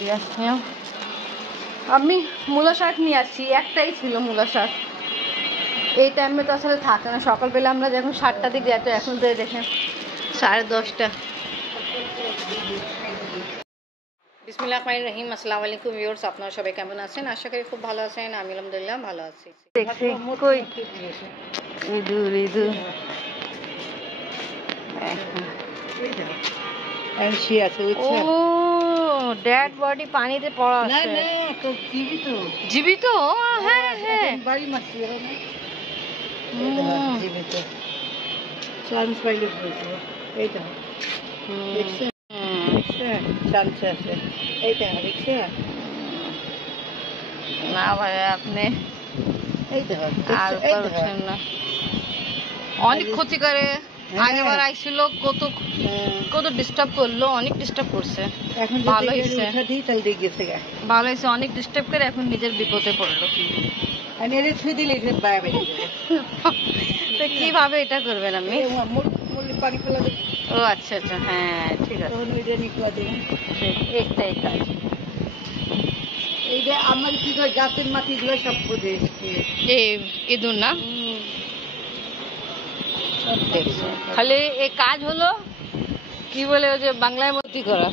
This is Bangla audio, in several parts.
দিয়ে আসছি। আমি মূলা শাক নিয়ে আসছি, একটাই ছিল মূলা শাক। এই টাইমে তো আসলে থাকে না, সকালবেলা আমরা যখন 7টার দিকে যাই, তো এখন তো দেখেন 10:30। বিসমিল্লাহির রহমানির রহিম। আসসালামু আলাইকুম ভিউয়ার্স, আপনারা সবাই কেমন আছেন? আশা করি খুব ভালো আছেন। আমি আলহামদুলিল্লাহ ভালো আছি। দেখছি কই ইঁদুর ইঁদুর ও ডেড বডি পানিতে পড়া আছে। না না, তো জীবিত জীবিত। হ্যাঁ হ্যাঁ, বাড়ি মাছ জীবিত চান্স পাইলে বলতো। এইটা দেখছেন দেখছেন চান্স আছে। এইটা দেখছেন না ভাই, আপনি এই দেখো আর করছেন না, অনেক ক্ষতি করে। আগেবার আইছিল, কত কত ডিস্টার্ব করলো, অনেক ডিস্টার্ব করছে। এখন ভালো হয়েছে, ভালো হয়েছে, অনেক ডিস্টার্ব করে এখন নিজের বিপদে পড়লো। তো কিভাবে এটা করবেন আপনি? ও আচ্ছা আচ্ছা, হ্যাঁ ঠিক আছে, একটাই কাজ। এই যে আমার কি করে গাছের মাটিগুলো সব পড়ে এসছে, ইঁদুর না দেখছে। খালি এই কাজ হলো কি বলে, ওই যে বাংলায় মতি করা,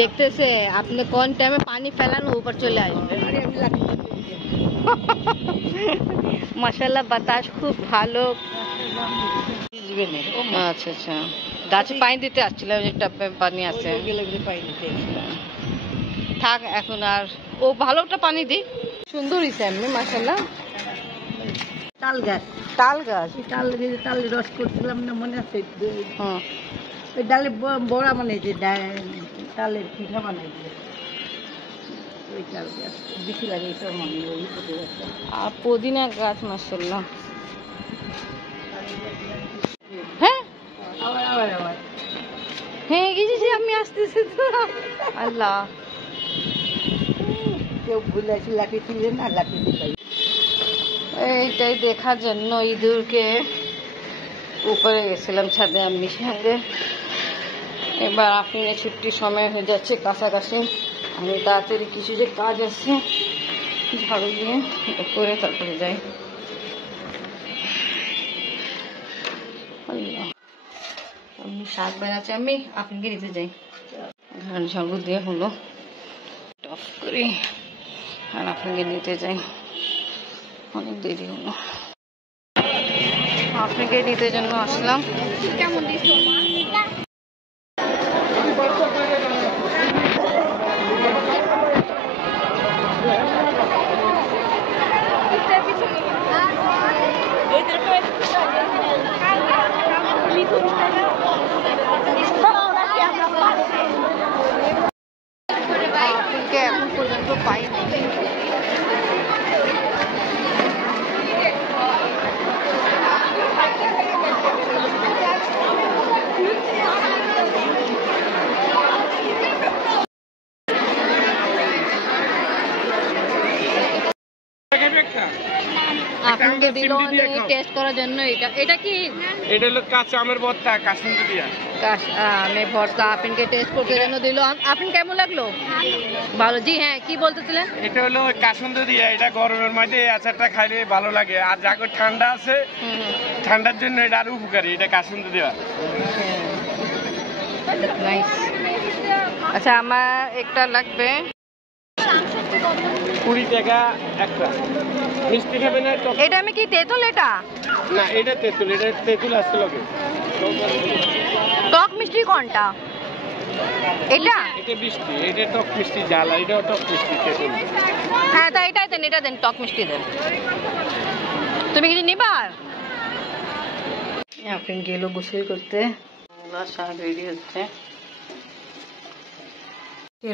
দেখতেছে আপনি কোন টাইমে পানি ফেলান, উপর চলে আসবে। মাশাআল্লাহ, বাতাস খুব ভালো। আচ্ছা আচ্ছা, গাছে পানি দিতে আসছিল, যে টবে পানি আছে, থাক এখন। আর ও ভালো একটা পানি দি, সুন্দর হয়েছে এমনি মাশাআল্লাহ। তাল গাছ, তাল গাছ, তালের রস করছিলাম না, মনে আছে? ওই ডালে বড়া বানাইছে, তালের পিঠা বানাইছে, ওই তাল গাছ বেশি লাগাইছে মনে। আর পুদিনা গাছ মাশাআল্লাহ। হ্যাঁ আবার আবার আবার হ্যাঁ গেছি আমি, আসতেছি তো। আল্লাহ, কেউ ভুলে আসি লাঠি ছিলেন না, লাঠি দিলাই। এইটাই দেখার জন্য ইঁদুরকে উপরে গেছিলাম ছাদে আমি সঙ্গে। এবার আফরিনের ছুটির সময় হয়ে যাচ্ছে কাছাকাছি, আমি তাড়াতাড়ি কিছু যে কাজ আছে ঝাড়ু দিয়ে এটা করে তারপরে যাই। আমি শাক বানাচ্ছি, আমি আফরিনকে নিতে যাই। ঘর ঝাড়ু দিয়ে হলো অফ করি আর আফরিনকে নিতে যাই, অনেক দেরি হলো। আপনাকে নিতে জন্য আসলাম। কেমন দিছো এখন পর্যন্ত পাইনি। আপনাকে দিল টেস্ট করার জন্য। এটা কি? এটা হলো কাঁচা আমের ভর্তা, কাসুন্দি দিয়া আমের ভর্তা আপনাকে টেস্ট করতে জন্য দিল। আপনার কেমন লাগলো? ভালো। জি হ্যাঁ, কি বলতেছিলেন? এটা হলো কাসুন্দি দিয়া, এটা গরমের মধ্যে এই আচারটা খাইলে ভালো লাগে। আর যাকে ঠান্ডা আছে, ঠান্ডার জন্য এটা আরো উপকারী, এটা কাসুন্দি দিয়া। নাইস। আচ্ছা, আমার একটা লাগবে 20 টাকা একটা। মিষ্টি খাবেন না? এটা আমি কি তেঁতুল? এটা না, এটা তেঁতুল, এটা তেঁতুল আসতে লাগে। টক মিষ্টি কোনটা? এটা এটা মিষ্টি, এটা টক মিষ্টি ঝাল, এটাও টক মিষ্টি তেঁতুল। হ্যাঁ, তা এটাই দেন, এটা দেন, টক মিষ্টি দেন। তুমি কিছু নিবা? আপনি গেল গোসল করতে, শাক রেডি হচ্ছে।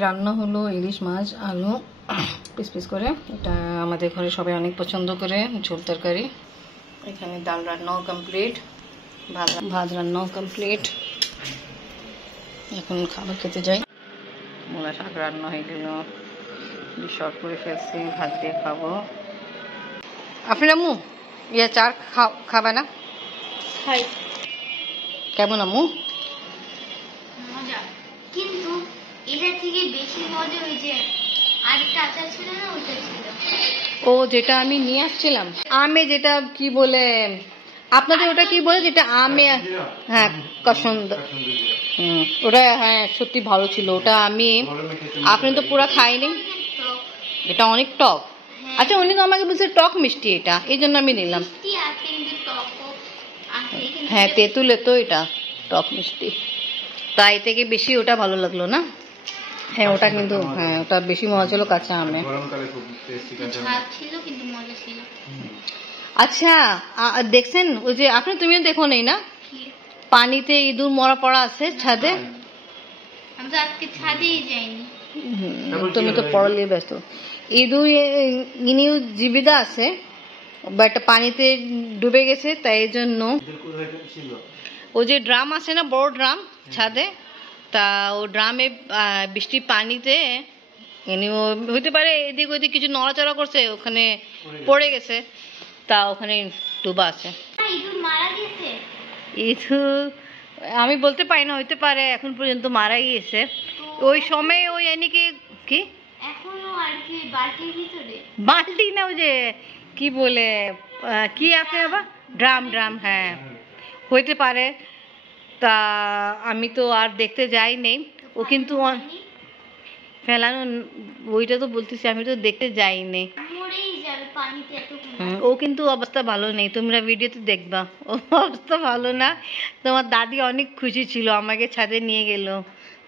রান্না হলো ইলিশ মাছ আলু পিস পিস করে। এটা আমাদের ঘরে সবাই অনেক পছন্দ করে, ঝোল তরকারি। এখানে ডাল রান্নাও কমপ্লিট, ভাত রান্নাও কমপ্লিট। এখন খাবার খেতে যাই। মূলা শাক রান্না হয়ে গেল, শর্ট করে ফেলছি, ভাত দিয়ে খাবো। আপনি আম্মু ইয়া চার খাবে না? খাই। কেমন আম্মু? মজা, কিন্তু এটা থেকে বেশি মজা ওই যে আরেকটা আচার ছিল না, ওইটা ছিল। ও যেটা আমি নিয়ে আসছিলাম আমে, যেটা কি বলে আপনাদের ওটা কি বলে, যেটা আমে, হ্যাঁ কসন্দ, ওটা হ্যাঁ সত্যি ভালো ছিল ওটা। আমি আপনি তো পুরো খাইনি, টক। এটা অনেক টক। হ্যাঁ। আচ্ছা উনি তো আমাকে বলছে টক মিষ্টি, এটা এই জন্য আমি নিলাম। মিষ্টি আছে কিন্তু টকও আছে, কিন্তু হ্যাঁ তেঁতুলে তো এটা টক মিষ্টি, তাই থেকে বেশি ওটা ভালো লাগলো না। হ্যাঁ ওটা কিন্তু, হ্যাঁ ওটা বেশি মজা ছিল কাঁচা আমে। ঝাল ছিল কিন্তু মজা ছিল। আচ্ছা দেখছেন ওই যে আপনি, তুমিও দেখো নেই না, কি? পানিতে ইঁদুর মরা পড়া আছে ছাদে। আমি তো আজকে ছাদেই যাইনি। তুমি তো পড়ালিয়ে ব্যস্ত। ইঁদুর ইনিও জীবিত আছে, বাট পানিতে ডুবে গেছে, তাই জন্য ওই যে ড্রাম আছে না, বড় ড্রাম ছাদে, তা ও ড্রামে বৃষ্টির পানিতে এনিও হইতে পারে এদিক ওইদিক কিছু নড়াচড়া করছে, ওখানে পড়ে গেছে, তা ওখানে ডুবা আছে। ইঁদুর মারা গেছে? ইঁদুর আমি বলতে পারি না, হইতে পারে এখন পর্যন্ত মারা গিয়েছে। ওই সময় ওই এনিকে কি এখনো আর কি বালতির ভিতরে? বালতি না, ওই যে কি বলে কি আছে আবার, ড্রাম ড্রাম, হ্যাঁ হইতে পারে। তা আমি তো আর দেখতে যাই নেই, ও কিন্তু ফেলানো, ওইটা তো বলতেছি, আমি তো দেখতে যাইনি। মরেই যাবে পানিতে এত। ও কিন্তু অবস্থা ভালো নেই, তোমরা ভিডিওতে দেখবা, ও অবস্থা ভালো না। তোমার দাদি অনেক খুশি ছিল, আমাকে ছাদে নিয়ে গেল,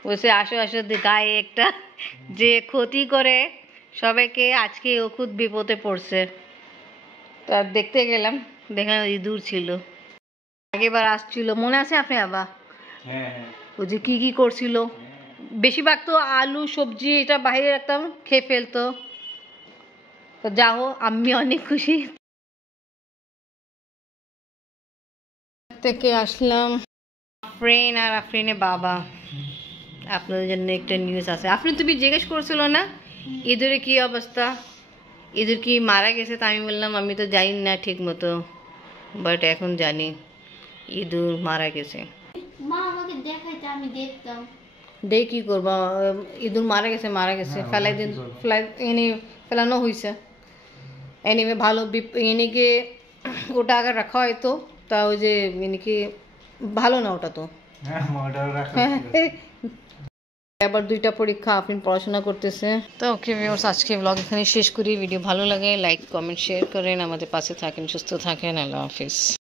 বসে আসো আসো, গায়ে একটা যে ক্ষতি করে সবাইকে, আজকে ও খুব বিপদে পড়ছে। তা দেখতে গেলাম, দেখলাম ইঁদুর ছিল। আগেবার আসছিল মনে আছে আপনি আবার, ও যে কি কি করছিল, বেশিরভাগ তো আলু সবজি এটা বাইরে রাখতাম, খেয়ে ফেলতো। তো যাও, আমি অনেক খুশি। থেকে আসলাম, আফরিন আর আফরিনের বাবা, আপনাদের জন্য একটা নিউজ আছে। আপনি তুমি জিজ্ঞেস করছিল না ইঁদুরের কি অবস্থা, ইঁদুর কি মারা গেছে, তা আমি বললাম আমি তো জানি না ঠিক মতো, বাট এখন জানি ইঁদুর মারা গেছে। মা আমাকে দেখাইতে, আমি দেখতাম। দেখ কি করবা, ইঁদুর মারা গেছে, মারা গেছে, ফেলাই দিন, এনে ফেলানো হয়েছে। এনিমে ভালো এনেকে ওটা আগে রাখা হয়তো, তা ওই যে এনেকে ভালো না ওটা তো। আবার 2টা পরীক্ষা, আপনি পড়াশোনা করতেছে। তো ওকে ভিউয়ার্স, আজকে ব্লগ এখানে শেষ করি। ভিডিও ভালো লাগে লাইক কমেন্ট শেয়ার করেন, আমাদের পাশে থাকেন, সুস্থ থাকেন। আল্লাহ হাফিজ।